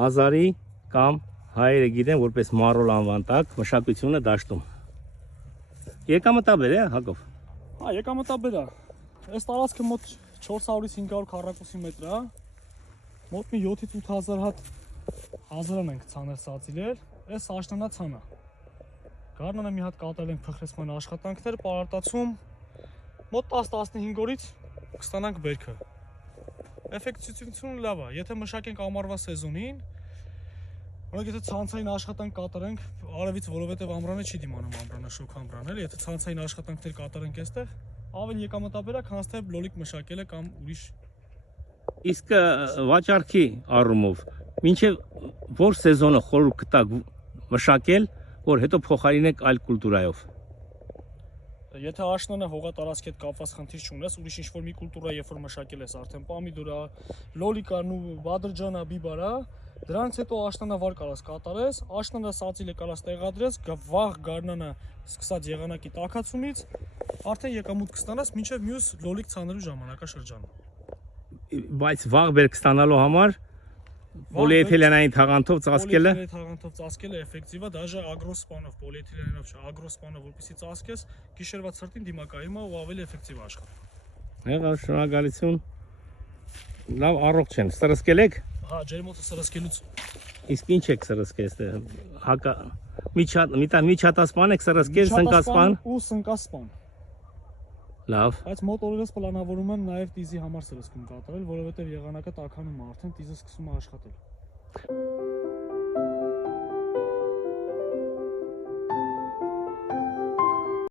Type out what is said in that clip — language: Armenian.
1000-ի կամ հայերը գիտեն որպես մարոլ անվան տակ մշակությունը դաշտում։ Եկամտաբեր է Հակով։ Հա, եկամտաբեր է։ Այս տարածքը մոտ 400-ից 500 քառակուսի մետր է։ Մոտ մի 7-ից 8000 հատ հազարան ենք ցաներ սածիլեր։ Այս աշնանա ցանա։ Գարնանը մի հատ կատարել ենք փխրեցման աշխատանքներ, պարարտացում մոտ 10-15 օրից կստանանք բերքը։ Էֆեկտիվությունը լավ է, եթե մշակենք ամառվա սեզոնին, օրինակ եթե ցանցային աշխատանք կատարենք, արևից որովհետև ամռանը չի դիմանում ամռանը շոկ ամռան, էլի, եթե ցանցային աշխատանքներ կատարենք այստեղ, ավելի եկամտաբեր է, քան թե լոլիկ մշակելը կամ ուրիշ։ Իսկ վաճառքի առումով, մինչև որ սեզոնը խորհուրդ կտակ մշակել, որ հետո փոխարինեք այլ կուլտուրայով։ Եթե աշնանը հողատարածքի հետ կապված խնդիր չունես, ուրիշ ինչ-որ մի կուլտուրա երբ որ մշակել ես արդեն պամիդորա, լոլիկան ու բադրջանա, բիբարա, դրանից հետո աշնանավար կարաս կատարես, աշնանը սածիլը կարաս տեղադրես, վաղ գարնանը սկսած եղանակի տաքացումից արդեն եկամուտ կստանաս մինչև մյուս լոլիկ ցանելու ժամանակաշրջանը։ Բայց վաղ բերք ստանալու համար պոլիէթիլենային թաղանթով ծածկելը թաղանթով ծածկելը էֆեկտիվ է, դաժե ագրոսպանով, պոլիէթիլենով չէ, ագրոսպանով որպեսզի ծածկես, գիշերվա ցրտին դիմակայում է ու ավելի էֆեկտիվ է աշխատում։ Եղավ, շնորհակալություն։ Լավ առողջ են, սրսկել եք։ Հա, ջերմոցը սրսկելուց։ Իսկ ինչ եք սրսկել այստեղ։ Հակա միջատասպան եք սրսկել, սնկասպան ու սնկասպան։ Լավ։ Բայց մոտ օրերս պլանավորում եմ նաև տիզի համար սրսկում կատարել, որովհետև եղանակը տաքանում է արդեն, տիզը սկսում է աշխատել։